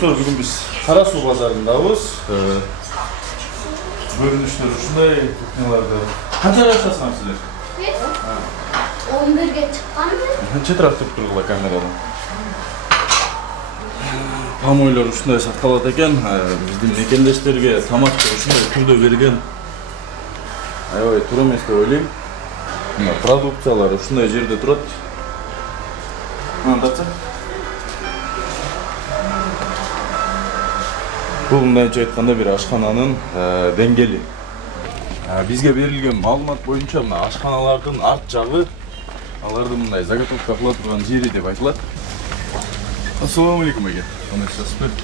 Dostlar, bugün biz Karasu pazarındayız. Görünüşleri şunday teknelarda. Kança yaşasınlar sizler? Biz 11'ge çıqqanmı? Kança taraf turup turgular kameradan. Pamoylar şunday saktalat eken, bizden mekendeşlerge tamak şunday türde bergen. Aябай тур эмес деп ойлойм. Продукциялары ушундай жерде турат. Андачы. Бул мындайча айтканда бир ашкананын деңгели. Бизге берилген маалымат боюнча мына ашканалардын арт жагы аларды мындай заготовка кыла турган жери деп айтылат. Ассаламу алейкум эге.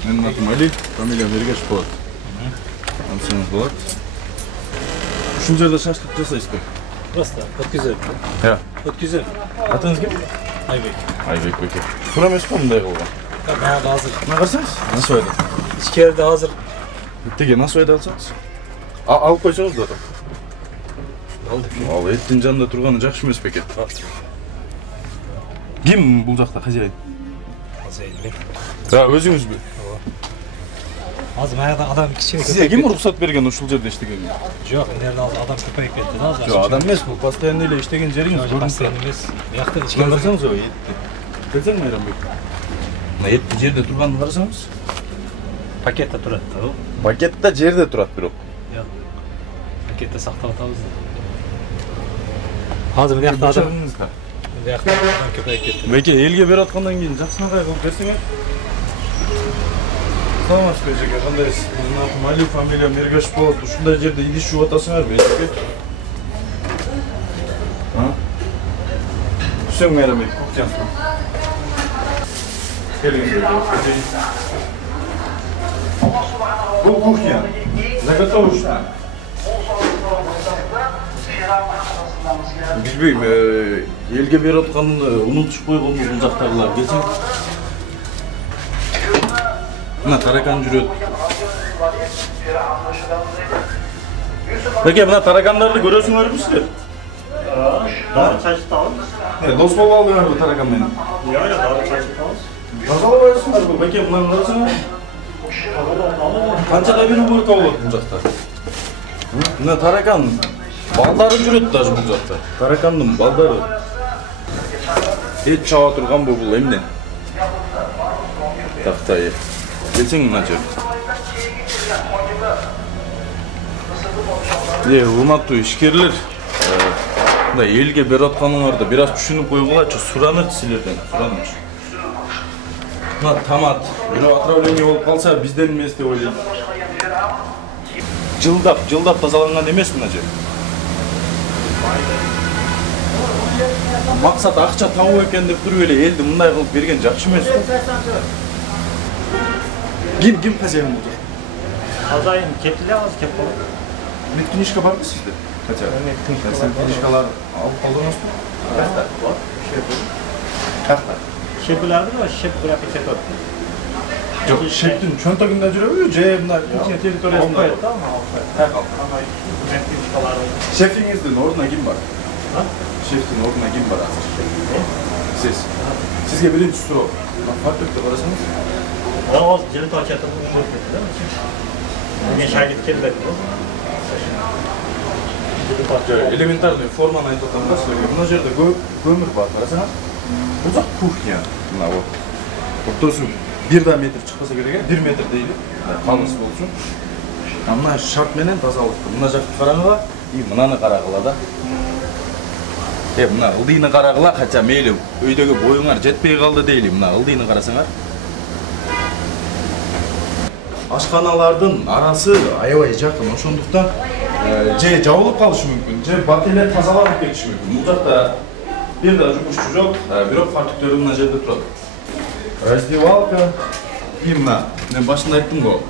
Менин атым Али, фамилиям Эргешев болот. Ансыңыз болот. Ушул жерде шашлык жасайсызбы? Просто өткүзөм. Өткүзөм. Атыңыз ким? Айбек. Айбек беке. Туура эмеспи мындай кылган? Баягы азыр. Мына карасаңыз, насыбайда. Ичкерде азыр. Теге насыбайда алсаңыз. Алып койсоңуз да. Ал эттин жанында турганы жакшы эмес беке. Ким бул жакта хозяин? Хозяин. Өзүңүзбү? Азыр баягы адам кичине. Сизге ким уруксат берген ушул жерде иштегенге? Жок, мынерде азыр адам көпөйүп кетти да азыр. Жок, адам эмес, бул постоянно эле иштеген жериңиз көрүнүп турат. Постоянно эмес. Биякта Ичкен карасаңыз ой, этти. Келсең Майрамбек. Мына этти жерде турганын карасаңыз. Пакетте турат да. Пакетте жерде турат бирок. Жок. Пакетте сактап атабыз да. Азыр биякта адам. Биякта адам көпөйүп кетти. Беке, элге берип аткандан кийин жакшынакай кылып берсеңер. Саламатсызбы эжеке, кандайсыз? Менин атым Али, фамилиям Эргешев болот. Ушундай жерде идиш жууп атасыңарбы эжеке? Түсең Майрамбек, кухнясына. Келиңиз. Бул кухня. Заготовочная. Билбейм, элге берип атканды унутуп койгонбу бул жактагылар. Келсең. Мына таракан жүрөт. Беке, мына таракандарды көрөсүңөрбү силер? Дары чачытабыз. Дос болуп алдыңарбы таракан менен? Дары чачытабыз. Тазалабайсыңарбы? Беке, мынаны карасаңар. Канчада бир убырка болот бул жакта? Мына таракан балдары жүрөт даже бул жакта. Таракандын балдары. Эт чаба турганбы бул эмне? Тактай. Келсең мына жер. Урматтуу ишкерлер, мындай элге берип атканыңарды бир аз түшүнүп койгулачы, суранычы силерден, суранычы. Мына томат, бирөө отравление болуп калса, бизден эмес деп ойлойм. Жылдап тазаланган эмес мына жер. Максат акча табуу экен деп туруп эле элди мындай кылып берген жакшы эмес. Ким хозяин болду? Хозяин кетиле аз кеп болот. Медкнижка барбы сизде? Хотя медкнижкалар алып калдыңызбы? Какта? Шепилерди да, шеп бирок кетет. Жок, шептин чөнтөгүндө жүрөбү, же мына кухня территориясында? Алып коет, медкнижкалар. Шефиңиздин ордуна ким бар? Шефтин ордуна ким бар азыр? Сиз. Сизге биринчи суроо. Фактты карасаңыз. Оз жили тачатып жүрүп кетти да. Мен шагирт келбедим. Элементарный форманы айтып атам да силерге. Мына жерде көмүр бар, карасаңыз. Бул жак кухня. Мына вот. Ортосу 1 метр чыкпаса керек, 1 метр дейли. Калыс болсун. Мына шарт менен тазалыкты. Мына жакты карагыла, и мынаны карагыла да. Мына ылдыйны карагыла, хотя мейли өйдөгү боюңар жетпей калды дейли. Мына ылдыйны карасаңар. Ашканалардын арасы аябай жакын, ошондуктан же жабылып калышы мүмкүн, же бат эле тазаланып кетиши мүмкүн. Бул жакта бир да жумушчу жок, бирок фартуктөр мына жерде турат. Раздевалка, и мына, мен башында айттым го.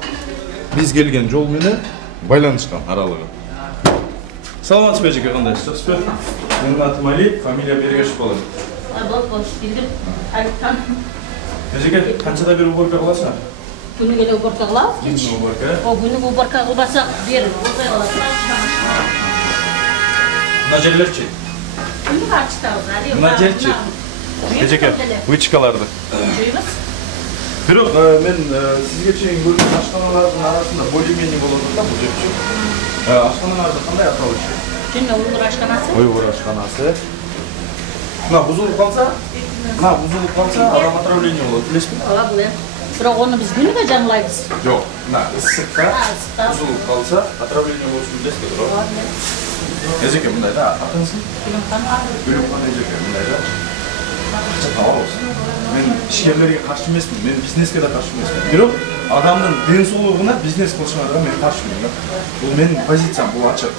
Биз келген жол менен байланышкан аралыгы. Саламатсызбы эжеке, кандайсыз? Жакшысызбы? Менин атым Али, фамилиям Эргешев болот. Болот, билдим. Айттан. Эжеке, канчада бир уборка кыласыңар? Күнүгө эле уборка кылабыз. Күнүгө уборка? Күнүгө уборка кылбасак, бир уборка кылабыз. Мына жерлерчи? Күнүгө ачтабыз. Мына жерчи? Эжеке, вычкаларды. Жуйбуз. Бирок мен сизге чейин көргөн ашканалардын арасында более-менее болот да бул жерчи. Ашканаларда кандай аталышы? Жөн уйгур ашканасы. Уйгур ашканасы. Мына бузулуп калса, адам отравление болот, билесизби? Ооба бул эми. Бирок аны биз күнүгө жаңылайбыз. Жок, мына ысыкта Ысыкта. бузулуп калса, отравление болушун билесизби, туура? Ооба. Эжеке мындай да, атыңыз? Гүлүмкан. Гүлүмкан эжеке мындай да. Акча табабыз. Мен ишкерлерге каршы эмесмин, мен бизнеске да каршы эмесмин. Бирок адамдын ден соолугуна бизнес кылышыңарга мен каршымын да. Бул менин позициям, бул ачык.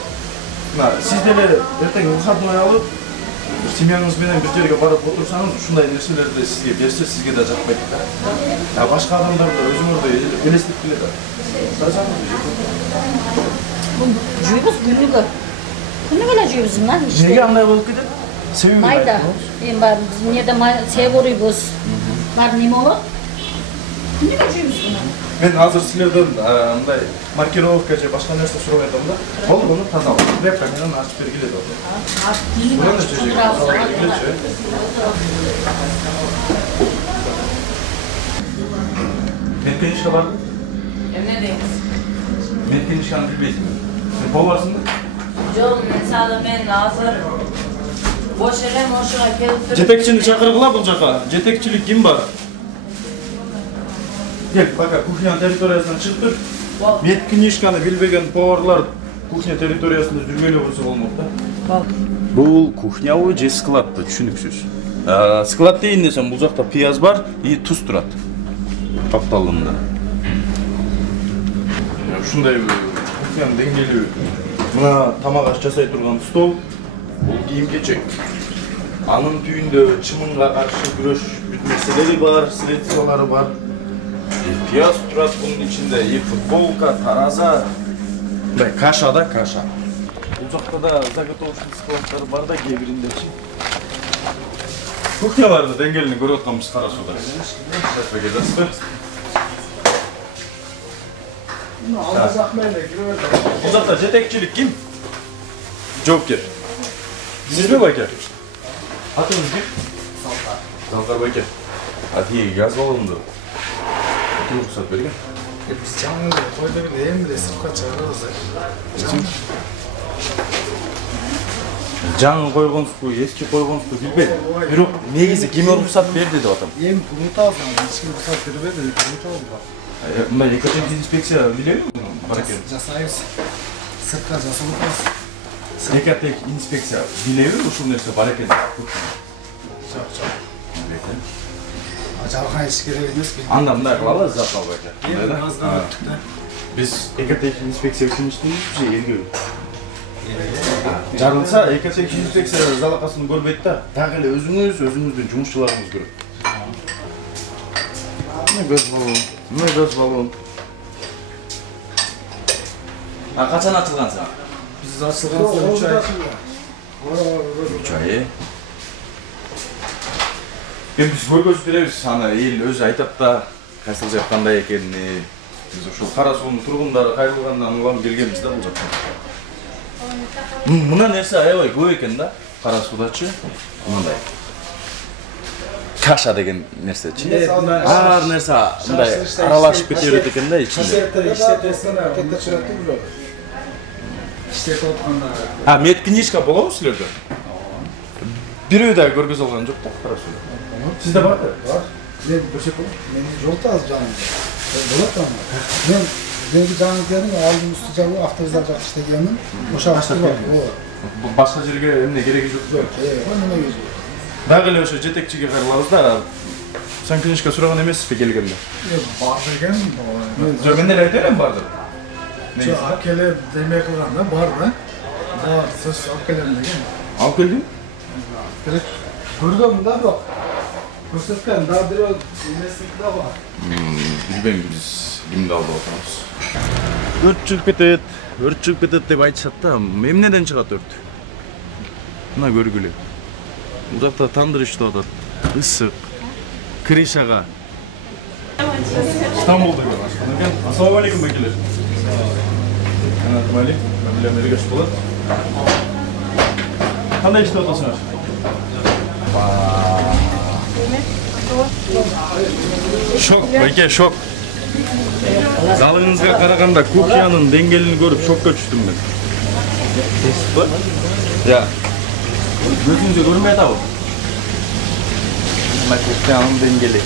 Мына сиз деле эртең выходной алып, семьяңыз менен бир жерге барып отурсаңыз, ушундай нерселерди сизге берсе, сизге да жакпайт да. Башка адамдар да өзүңөрдү элестеп келет да. Бул жүйбүз күнүгө. Күнүгө эле жүйбүз мына иште. Неге андай болуп кетет? Себеби Майда. Эми бар биз эмнеде сеп уруйбуз. Бар неме болот? Күнүгө жүйбүз буну. Мен азыр силерден мындай маркировка же башка нерсе сурап атам да. Болду, муну тазалап, тряпка менен ачып бергиле да. Мен кенишке бардым. Эмне дейсиз? Мен кенишканы билбейсиңби? Сен поварсыңбы? Жок, мен азыр бош элем ошого келип туруп. Жетекчини чакыргыла бул жака. Жетекчилик ким бар? Кел, пока кухня территориясынан чыгып тур. Мет книжканы билбеген поварлар кухня территориясында жүргөлө болсо болмок да. Бул кухнябы же складбы, түшүнүксүз. Склад дейин десем, бул жакта пияз бар и туз турат. Капталында. Ушундай кухнянын деңгээли. Мына тамак аш жасай турган стол, бул кийим-кечек. Анын түйүндө чымынга каршы күрөш нерселери бар, средстволары бар. Пияз турат бунун ичинде, и футболка, тараза. Мындай каша да, каша. Бул жакта да заготовочный складдары бар да, кээ бириндечи. Кухняларды деңгээлин көрүп атканбыз кара сууда. Сапеге жаспы. Бул жакта жетекчилик ким? Жоопкер. Сизби байке? Атыңыз ким? Залкар байке. Ати жазып алымды. Ким уруксат берген? Biz жаңылы тойда бир эми эле сыртка чыгарабыз. Жаңы койгонсузбу, эски койгонсузбу билбейм. Бирок негизи ким уруксат берди деп атам. Эми унутабыз, эч ким рұқсат бербеді, унутабыз. Мына экология инспекция билеби бар экен? Жасайбыз. Сыртка жасап атабыз. Экотех инспекция билеби ушул нерсе бар экен? Жалған еш керек емес. Анда мындай кылабыз, зат албай экен. Эми аздан өттүк да. Биз экотех инспекция үчүн иштейбиз же элге? Жарылса экотех инспекция жалакасын көрбөйт да. Так эле өзүңүздүн жумушчуларыңыз көрөт. Мына көз балон. Качан ачылган сага? Biz açılғанса 3 ай. 3 ай. Эми биз көргөзүп беребиз, аны эл өзү айтат да, кайсыл жер кандай экенин. Биз ошол Кара суунун тургундары кайрылгандан улам келгенбиз да бул жакка. Мына нерсе аябай көп экен да, Кара суудачы. Мындай. Каша деген нерсечи. Ар нерсе мындай аралашып кете берет экен да ичинде. Кетте чыраттı бирок. İşletip отқанда. Мет книжка болобу силерде? Бирөө да көргөзө алган жок да Кара сууда. Сизде бар? Бар. Мен көрсөт болот. Менин жолта аз жаным. Болот аны. Мен денги жаңылдын алдын үстү жабы автобустар жакта иштегенмин. Ошо аштырбак. Башка жерге эмне кереги жок. Жок, неме кереги. Дагы эле ошо жетекчиге кайрылабыз да. Сен книжка сураган эмессизби келгенде? Бар деген. Жок, мен эле айта берем барды. Жок, акеле деме кылганда бар да. Бар, сөз алып келем деген. Алып келдиң? Керек көргөм да бирок. Көрсөткөн да бирөө эмесинки да бар. Билбейм биз кимди алып атабыз. Өрт чыгып кетет деп айтышат да. Эмнеден чыгат өрт? Мына көргүлө. Бул жакта тандыр иштеп атат. Ысык. Крышага. Стамбулда ашкан экен. Ассалому алейкум бекелер. Канатым Али, фамилиям Эргеш болот. Кандай иштеп атасыңар? Şok, Beke şok. Залыңызга караганда Кухнянын деңгээлин көрүп шокко түштүм мен. Ya. Gözünüzde görünmeye tabi. Mına Kухнянын деңгээли.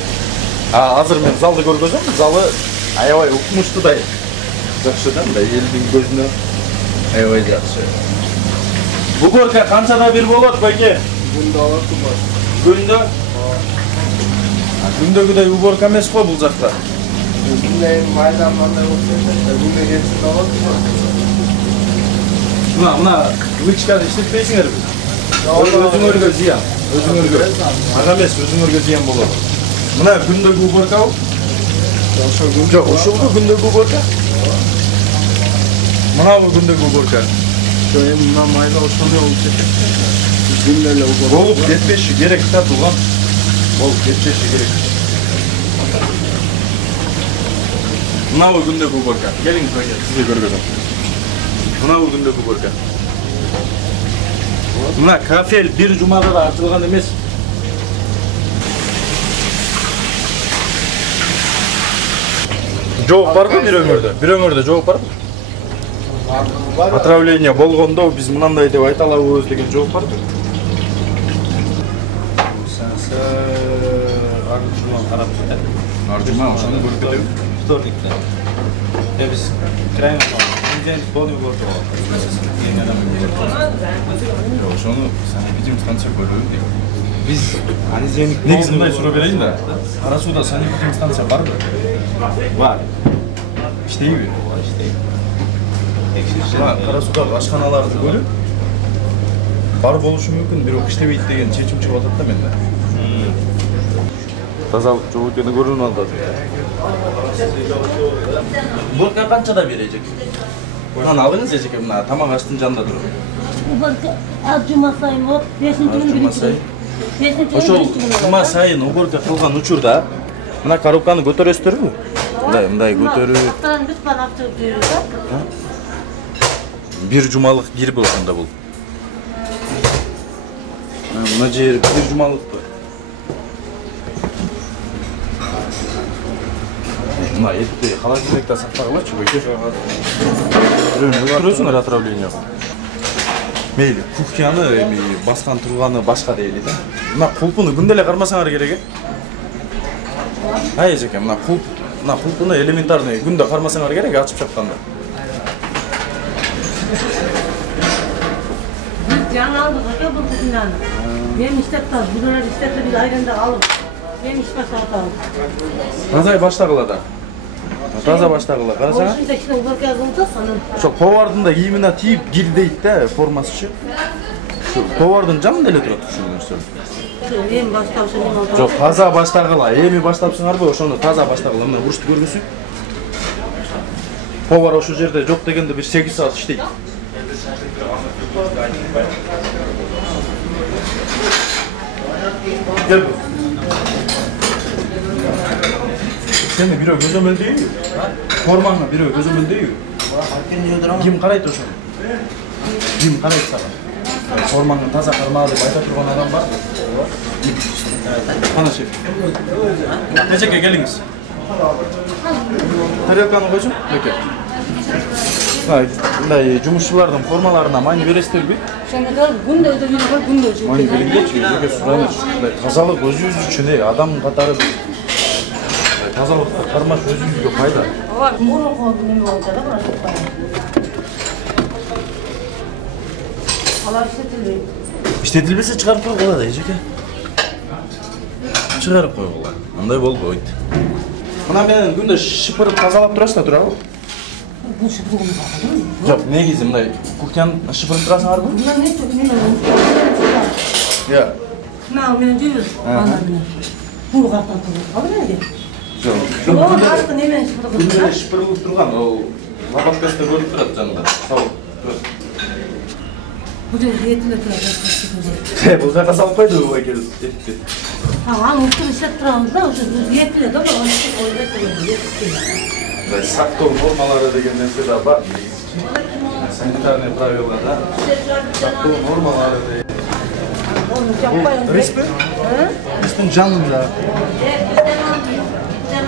Азыр мен залды көргөзөм. Залы аябай укмуштуудай. Жакшыдан да элдин көзүнө аябай жакшы. Уборка канчада бир болот, Беке? Bunda var, var. Күндө? Күндөгүдөй уборка эмес го бул жакта. Bunday maydan-maydan o'xshaydi. Bunday hepsini oladi. Мына лычканы иштетпейсиңерби? Өзүңөргө зыян. Өзүңөргө. Ага эмес, өзүңөргө зыян болот. Мына күндөгү уборкабы? Жок, ушулбу күндөгү уборка? Мынабы күндөгү уборка. Endi bundan mayda ошондой болуп кетет. Bunday эле уборка. Болуп кетпеши керек да тууган. Болуп кетпеши керек. Мынабы күндөгү уборка. Келиңиз Беке, сизге көргөзөм. Мынабы күндөгү уборка. Мына кафель бир жумада да ачылган эмес. Жооп барбы бир өңөрдө? Бир өңөрдө жооп барбы? Отравление болгондо биз мынандай деп айта алабыз деген жооп барбы? Аржуман карап жатат. Аржуман ошону көрүп кетеби? Вторникте. Biz крайне полный уборка болот. Ошону санэпидемстанция көрөбү дейм. Biz аниземик Негизи мындай суроо берейин да. Кара сууда санэпидемстанция барбы? Бар. Иштейби? Кара суудагы ашканаларды көрүп бар болушу мүмкүн, бирок иштебейт деген чечим чыгып атат да менде. Тазалык жок экени көрүнүп атат. Уборка канчада бережек? Мына алыңыз эжеке, мына тамак аштын жанында туруп. Уборка жума сайын болот. 5-күнү. Ошол жума сайын уборка кылган учурда мына коробканы көтөрөсүздөрбү? Мындай көтөрүп Аттан бүт бана чыгып жүрөт. бир жумалык кирип ошондо бул. Мына жер бир жумалыкпы? Мына этти холодильникте сактагылачы, Беке. Көрөсүңөр отравление. Мейли, Кухняны эми баскан турганы башка дейли да. Мына кулпуну күндө эле кармасаңар керек. Ай эжеке, мына кулпуну элементарный күндө кармасаңар керек, ачып чапканда. Жаңа алдық aka бұл күнәні. Мен іштеп таз, бүгінлер іштеп біз айранда алып, мен ішпес аталып. Таза баштагыла да. Таза баштагыла, карасаңар. Ошында кішкене уборка кылды санын. Ошо повардын да кийимине тийип кир дейт да, формасычы. Ошо повардын жанында эле турат ушул нерсе. Мен баштаушы мен алып. Жок, таза баштагыла. Эми баштапсыңарбы, ошону таза баштагыла. Мына бурчту көргүсү. Повар ошол жерде жок дегенде бир 8 саат иштейт. Gel bu. Seni biri gözümün değil. Formanla biri gözümün değil. Kim karaydı o şunu? Kim karaydı sana? Formanın taza karmağı bayta turgan adam var. Bana şef. Teşekkür geliniz. Tarelkanı koysun. Peki. Мындай жумушчулардын формаларына мани бересиздерби? Ошондо күндө өтөбүр, күндө өчүп. Мани бериңерчи, өзгө сураныч. Тазалык өзүбүз үчүн, адам катары тазалыкка кармаш өзүбүзгө пайда. Ооба, мурунку неме болуп жатат, мына жакта. Алар иштетилбейт. İşletilmesi çıkarıp koygular da Ejike. Çıkarıp koygular. Onday bolboyt. Mına menen күндө шыпырып тазалап турасыз да турабы? Бул шыпырган бар. Жок, негизи мындай кухняны шыпырып турасыңарбы? Мына не неме? Я. Мына менен жүйбүз. Ана менен. Бул картан турат. Ал эмне? Жок. Ооба, башка неме шыпырган? Күндө шыпырылып турган, ол лапаткасында көрүп турат жанында. Сау. Бул жерде этиле турат. Бул жака салып койду экен. Tamam, mutlu işlet turamız da, yetile de bu Сактоо нормалары деген нерсе да бар. Санитарный правилада сактоо нормалары Onu yapmayın. Resmi? Resmi canlıda.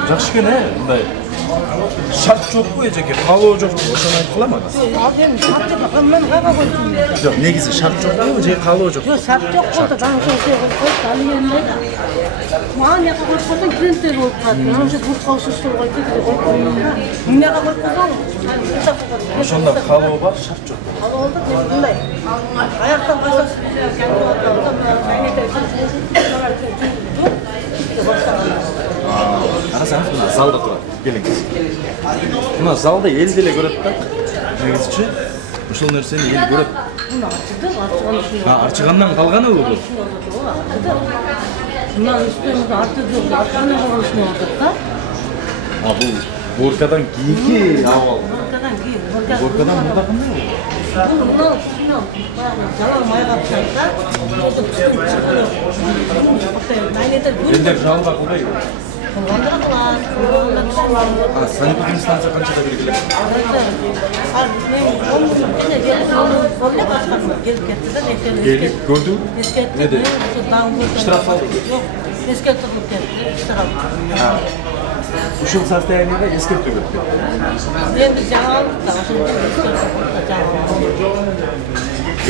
Жақсы екен, мындай. Шарт жоқ қой, жеке, қалауы жоқ қой, осыны айтқыла ма? Al dedim, şart yok. Ben kaba koydum. Жоқ, негізі шарт жоқ қой, жеке қалауы жоқ. Yok şart yok oldu. Ben şey koydum. Alıyorum da. Bana ne kadar koydun? Klintler oldu zaten. Ben şu burt kavuşuştur koydum. Ne kadar koydun? Ошондо қалауы бар, шарт жоқ. Al oldu. Bunday. Ayaktan başa kendi oldu. Ben yeter. Қарасаңыз, мына залда тұрады, келіңіз. Мына залда ел деле көреді да, негізінше. Ошол нәрсені ел көреді. Bunu açtı. Açtı. Арчыганнан қалғаны бұл. Bunlar üstümüzde artık arkamda konuşma olduk da. Бұл Горкадан кейінгі авал. Ortadan giyin. Горкадан мұнда қандай ол? Bunlar jalan mayga pişirdi. Oldu piştim çıkıyor. Ендер жалға қылдай ол. Kullandıra kılan. Санитарлық станция қаншада белгілі? Gelip gördün? Ne dedi? İştirak aldı. Yok. Eskettirip geldi. İştirak. Ушул состояниеде эскертүү көп. Endi жаңа aldık da. Şimdi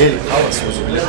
Ел қаласы өзі біледі.